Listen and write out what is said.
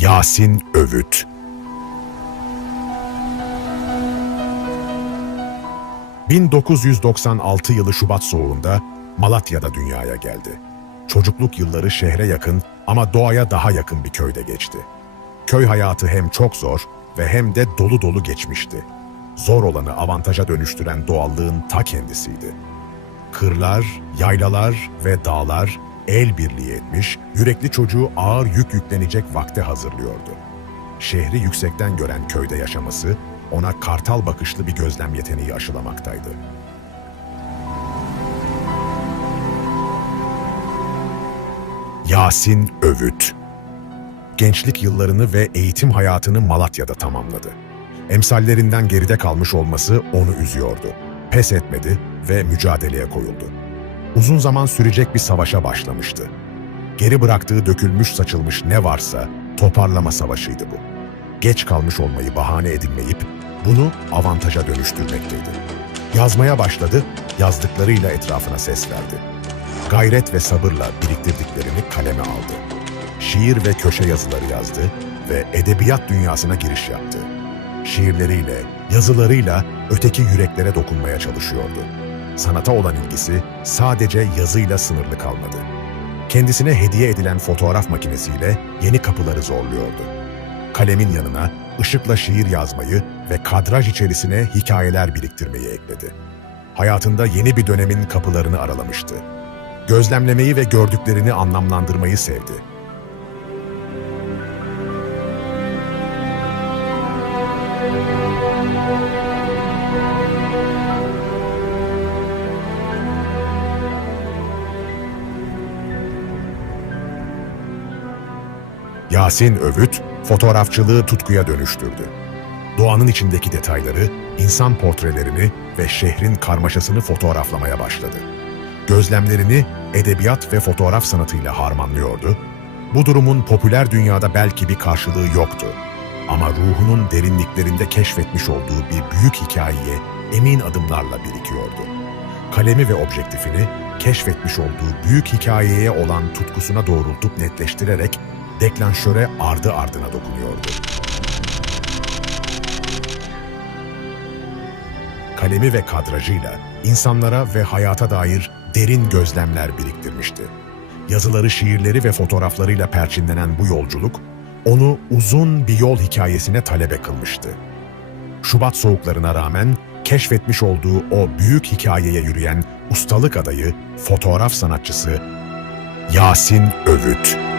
Yasin Övüt ...1996 yılı Şubat soğuğunda Malatya'da dünyaya geldi. Çocukluk yılları şehre yakın ama doğaya daha yakın bir köyde geçti. Köy hayatı hem çok zor ve hem de dolu dolu geçmişti. Zor olanı avantaja dönüştüren doğallığın ta kendisiydi. Kırlar, yaylalar ve dağlar el birliği etmiş, yürekli çocuğu ağır yük yüklenecek vakte hazırlıyordu. Şehri yüksekten gören köyde yaşaması, ona kartal bakışlı bir gözlem yeteneği aşılamaktaydı. Yasin Övüt Gençlik yıllarını ve eğitim hayatını Malatya'da tamamladı. Emsallerinden geride kalmış olması onu üzüyordu. Pes etmedi ve mücadeleye koyuldu. Uzun zaman sürecek bir savaşa başlamıştı. Geri bıraktığı dökülmüş saçılmış ne varsa toparlama savaşıydı bu. Geç kalmış olmayı bahane edinmeyip bunu avantaja dönüştürmekteydi. Yazmaya başladı, yazdıklarıyla etrafına ses verdi. Gayret ve sabırla biriktirdiklerini kaleme aldı. Şiir ve köşe yazıları yazdı ve edebiyat dünyasına giriş yaptı. Şiirleriyle, yazılarıyla öteki yüreklere dokunmaya çalışıyordu. Sanata olan ilgisi sadece yazıyla sınırlı kalmadı. Kendisine hediye edilen fotoğraf makinesiyle yeni kapıları zorluyordu. Kalemin yanına ışıkla şiir yazmayı ve kadraj içerisine hikayeler biriktirmeyi ekledi. Hayatında yeni bir dönemin kapılarını aralamıştı. Gözlemlemeyi ve gördüklerini anlamlandırmayı sevdi. Yasin Övüt, fotoğrafçılığı tutkuya dönüştürdü. Doğanın içindeki detayları, insan portrelerini ve şehrin karmaşasını fotoğraflamaya başladı. Gözlemlerini edebiyat ve fotoğraf sanatıyla harmanlıyordu. Bu durumun popüler dünyada belki bir karşılığı yoktu. Ama ruhunun derinliklerinde keşfetmiş olduğu bir büyük hikayeye emin adımlarla birikiyordu. Kalemi ve objektifini keşfetmiş olduğu büyük hikayeye olan tutkusuna doğrultup netleştirerek deklanşöre ardı ardına dokunuyordu. Kalemi ve kadrajıyla insanlara ve hayata dair derin gözlemler biriktirmişti. Yazıları, şiirleri ve fotoğraflarıyla perçinlenen bu yolculuk, onu uzun bir yol hikayesine talebe kılmıştı. Şubat soğuklarına rağmen keşfetmiş olduğu o büyük hikayeye yürüyen ustalık adayı, fotoğraf sanatçısı Yasin Övüt.